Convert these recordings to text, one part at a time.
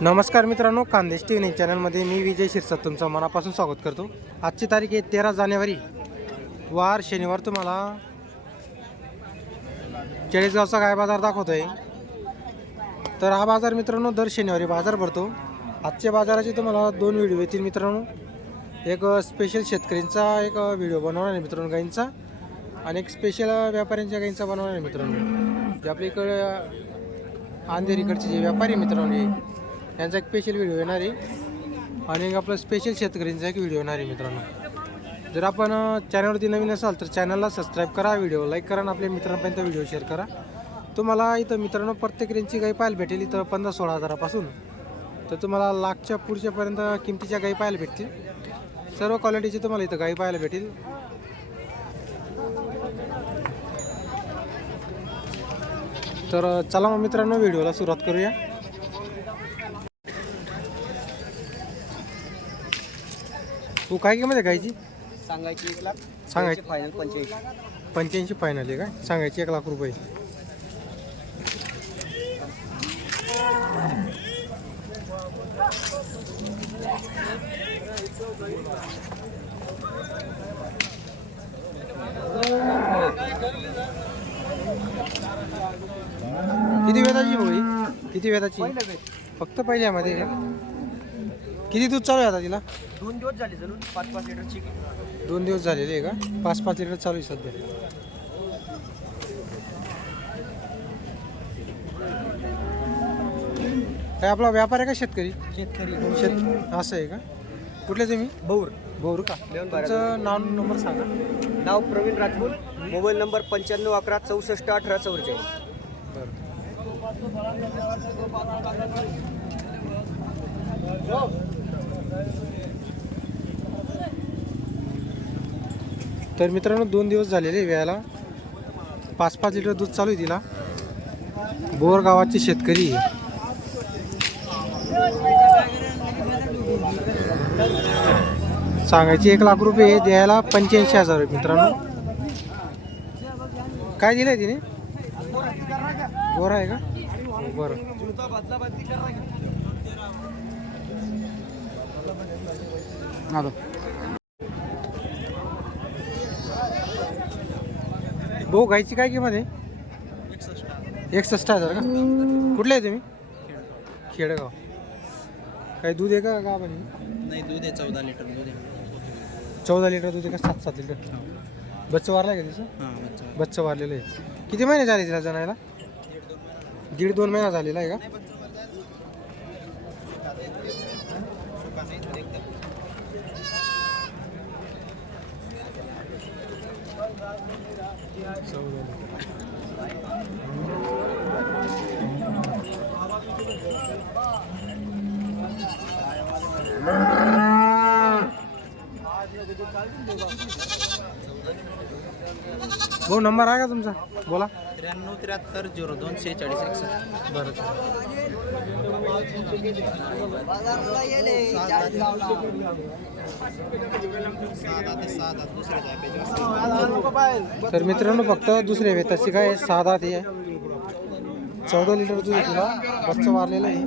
नमस्कार मित्रांनो Khandesh T V चॅनलमध्ये मी विजय शिरसाट तुमचं मनापासून स्वागत करतो. आजची तारीख आहे तेरा जानेवारी. वार शनिवार तुम्हाला चाळीसगावचा गाय बाजार दाखवतो आहे तर हा बाजार मित्रांनो दर शनिवारी बाजार भरतो. आजच्या बाजाराचे तुम्हाला दोन व्हिडिओ येतील मित्रांनो. एक स्पेशल शेतकऱ्यांचा एक व्हिडिओ बनवणार आहे मित्रांनो गाईंचा आणि एक स्पेशल व्यापाऱ्यांच्या गाईंचा बनवणार आहे मित्रांनो. जे आपल्या इकडे अंधेरीकडचे जे व्यापारी मित्रांनो आहे, यांचा एक स्पेशल व्हिडिओ येणार आहे. आणि आपला आपलं स्पेशल शेतकऱ्यांचा एक व्हिडिओ येणार आहे मित्रांनो. जर आपण चॅनलवरती नवीन असाल तर चॅनलला सबस्क्राईब करा व्हिडिओ लाईक करा आणि आपल्या मित्रांपर्यंत व्हिडिओ शेअर करा. तुम्हाला इथं मित्रांनो प्रत्येक रेंजची गाई पाहायला भेटेल. इथं पंधरा सोळा हजारापासून. तर तुम्हाला लाखच्या पुढच्यापर्यंत किमतीच्या गाई पाहायला भेटतील. सर्व क्वालिटीची तुम्हाला इथं गाई पाहायला भेटेल. तर चला मग मित्रांनो व्हिडिओला सुरुवात करूया. तू काय किंमत आहे गायची सांगायची एक लाख सांगायची. फायनल पंच्याऐंशी. पंच्याऐंशी फायनल आहे का सांगायची एक लाख रुपये. किती वेदाची भाई किती वेदाची फक्त पहिल्यामध्ये का? किती दूध चालू आहे आता तिला? दोन दिवस झाले जणून पाच पाच लिटर चिकन. दोन दिवस झालेले आहे का? पाच पाच लिटर चालू आहे सध्या. काय आपला व्यापार आहे का शेतकरी? शेतकरी. शेत असं आहे का? कुठले तुम्ही? बौर बोरू का? बारा. तुमचं नाव नंबर सांगा. नाव प्रवीण राजपूत मोबाईल नंबर पंच्याण्णव अकरा चौसष्ट अठरा चौवेचाळीस बरं. तर मित्रांनो दोन दिवस झालेले व्यायला पाच पाच लिटर दूध चालू आहे तिला. बोर गावाचे शेतकरी सांगायची एक लाख रुपये द्यायला पंच्याऐंशी हजार रुपये मित्रांनो. काय दिलंय तिने? बोर आहे का? बरं. आलो. भाऊ गायची काय किंमत आहे? एकसष्ट हजार का? कुठले आहे तुम्ही? खेडगाव. काही दूध आहे का गावाने नाही दूध आहे चौदा लिटर दूध आहे. चौदा लिटर दूध आहे का? सात सात लिटर बच्चं वारलं आहे का तिचं? हां बच्चा बच्चं वारलेलं आहे. किती महिने झाले तिला जणायला दीड दोन महिना झालेला आहे का? भाऊ नंबर आहे का तुमचा? बोला. त्र्याण्णव त्र्याहत्तर झिरो दोन सेहेचाळीस एकसष्ट. बरं तर मित्रांनो फक्त दुसऱ्या तशी काय साधा ते आहे. चौदा लिटर दूध तुला. बच्च बच्चं वारलेलं आहे.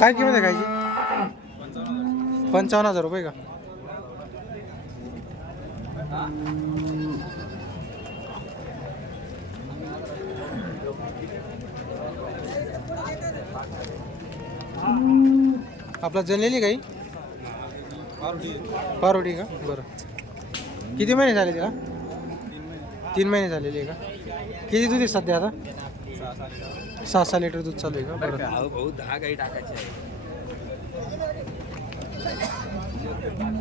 काय किंमत आहे कायची पंचावन्न हजार रुपये का? आपला जनलेली गाई? पारोडी का? बरं. किती महिने झाले तिला? तीन महिने झालेले आहे का? किती दूध आहे सध्या आता? सहा सहा लिटर दूध चालू आहे का? बरं. भाऊ दहा गाई टाकायचे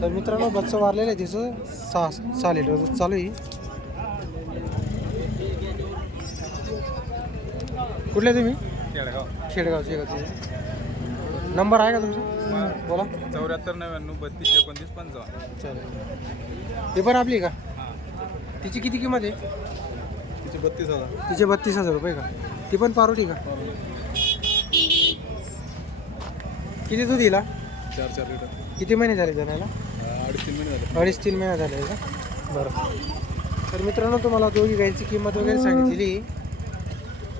तर मित्रांनो बच्चं वारलेलं आहे तिचं. सहा सहा लिटर दूध चालू आहे. कुठले तुम्ही? खेडगावचे का तुम्ही? नंबर आहे का तुमचा? बोला. चौऱ्याहत्तर नव्याण्णव बत्तीस एकोणतीस पंचावन्न. चालेल. हे पण आपली का? तिची किती किंमत आहे? तिचे बत्तीस हजार. तिचे बत्तीस हजार रुपये का? ती पण पारोटी का? किती दूध दिला चार चार लिटर. किती महिने झाले जणायला अडीच तीन महिने झाले. अडीच तीन महिने झाले का? बरं. तर मित्रांनो तुम्हाला दोघी गाईची किंमत वगैरे सांगितलेली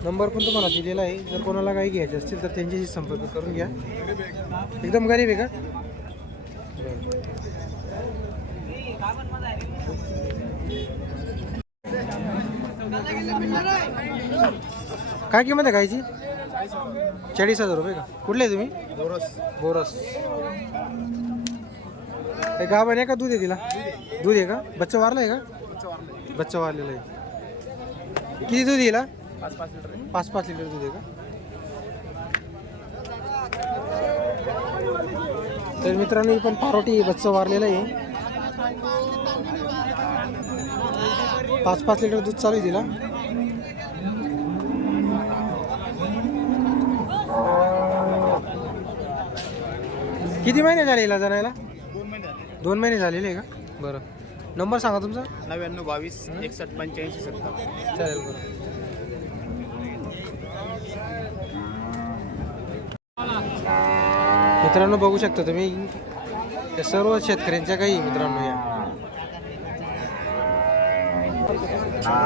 नंबर पण तुम्हाला दिलेला आहे. जर कोणाला गाई घ्यायची असतील तर त्यांच्याशी संपर्क करून घ्या. एकदम गरीब आहे का? काय किंमत आहे गायची चाळीस हजार रुपये का? कुठले आहे तुम्ही? बोरस. बोरस. गाभण आहे का दूध आहे तिला? दूध आहे का? बच्चा वारला आहे का? बच्चा वारलेला आहे. किती दूध येईल? पाच पाच लिटर पाच पाच लिटर दूध आहे का? तर मित्रांनो ही पण पारोटी बच्चा वारलेला आहे. पाच पाच लिटर दूध चालू आहे तिला. किती महिने झाले हिला जाण्याला दोन महिने झाले. दोन महिने झालेले आहे का? बरं. नंबर सांगा तुमचा. नव्याण्णव बावीस एकसष्ट पंच्याऐंशी सत्तर. चालेल बरं. मित्रांनो बघू शकता तुम्ही या सर्व शेतकऱ्यांच्या काही मित्रांनो या.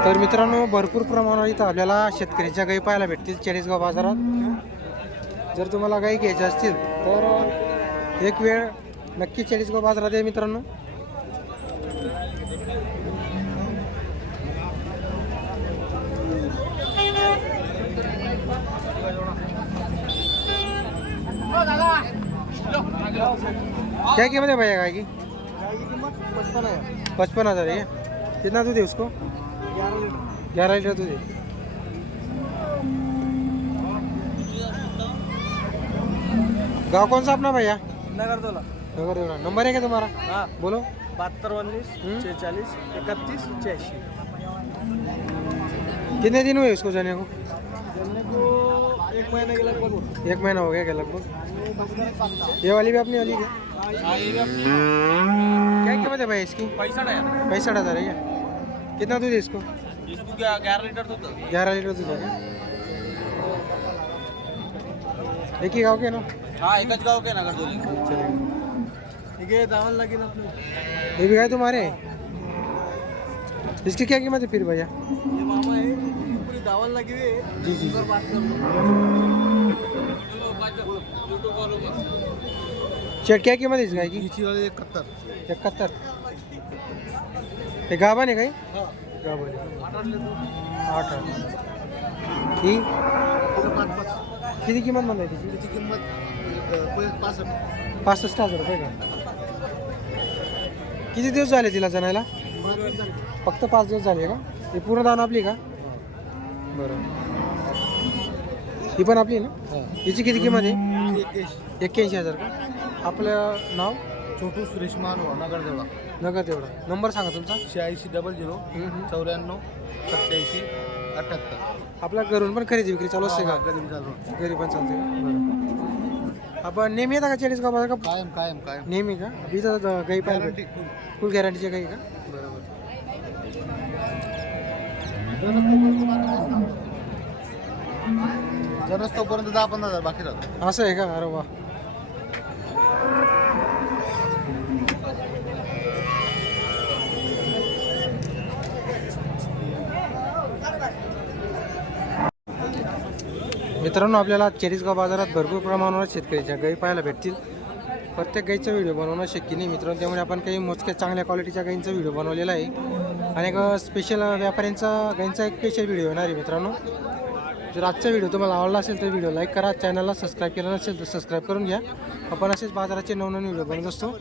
तर मित्रांनो भरपूर प्रमाणात इथं आपल्याला शेतकऱ्यांच्या गाई पाहायला भेटतील चाळीसगाव बाजारात. जर तुम्हाला गाई घ्यायच्या असतील तर एक वेळ नक्की चाळीसगाव बाजारात आहे मित्रांनो. हो, क्या कीमत है भैया गाय की? पचपन हज़ार है? कितना दूध है उसको? ग्यारह लीटर दूध है। गाँव कौन सा अपना भैया? नगर दोला नगर देवरा नंबर है क्या तुम्हारा? हाँ। बोलो। बहत्तर उन्नीस हम्म। छेचालीस इकतीस छियासी। कितने दिन हुए इसको जाने को? जमने को एक महीने के लगभग एक महीना हो गया क्या लगभग? ये वाली भी अपनी वाली क्या? क्या कीमत है भैया इसकी? पैसा है पैंसठ हज़ार है क्या? कितना दूध है इसको? इसको क्या ग्यारह लीटर दूध ग्यारह लीटर दूध है। एक ही गाँव के ना? हाँ एक गाँव के नगर दोले चलेगा ठीक दावन लगे ना ये भी गाय तुम्हारे? इसकी क्या कीमत है फिर भैया? ये मामा है। ये लगी हुई है जी जी बात कर क्या कीमत है इस गाय की? इसी वाले इकहत्तर इकहत्तर हे गाभण आहे काही हाँ. गाभण. आठ ही? पाच पाच. किती किंमत म्हणताय तिची? त्याची किंमत पासष्ट. पासष्ट हजार रुपये का? किती दिवस झाले तिला जणायला फक्त पाच दिवस झाले का? ही पूर्ण दान आपली का? बरं. ही पण आपली ना? हिची किती किंमत आहे? एक्क्याऐंशी. एक्क्याऐंशी हजार का? आपलं नाव? छोटू सुरेश मानव नगर देवळा नगर तेवढा नंबर सांगा तुमचा? शहाऐंशी डबल झिरो. चौऱ्याण्णव सत्याऐंशी अठ्ठ्याहत्तर आपल्या घरून पण खरेदी विक्री चालू असते का? गरीब चालू घरी पण चालते का? बरं. आपण नेहमी येता का चाळीस का का कायम कायम कायम. नेहमी का? इथं गाई पाहिजे. फुल गॅरंटीच्या गाई का? बरोबर. जर तोपर्यंत दहा पंधरा हजार बाकी राहतो असं आहे का? अरे वा. मित्रांनो आपल्याला चाळीसगाव बाजारात भरपूर प्रमाणावर शेतकऱ्याच्या गाई पाहायला भेटतील. प्रत्येक गाईचा व्हिडिओ बनवणं शक्य नाही मित्रांनो त्यामुळे आपण काही मोजक्या चांगल्या क्वालिटीच्या गाईंचा व्हिडिओ बनवलेला आहे. आणि एक स्पेशल व्यापाऱ्यांचा गाईंचा एक स्पेशल व्हिडिओ येणार आहे मित्रांनो. जर आजचा व्हिडिओ तुम्हाला आवडला असेल तर व्हिडिओ लाईक करा चॅनलला सबस्क्राईब केलं नसेल तर सबस्क्राईब करून घ्या. आपण असेच बाजाराचे नवनवीन व्हिडिओ बनत असतो.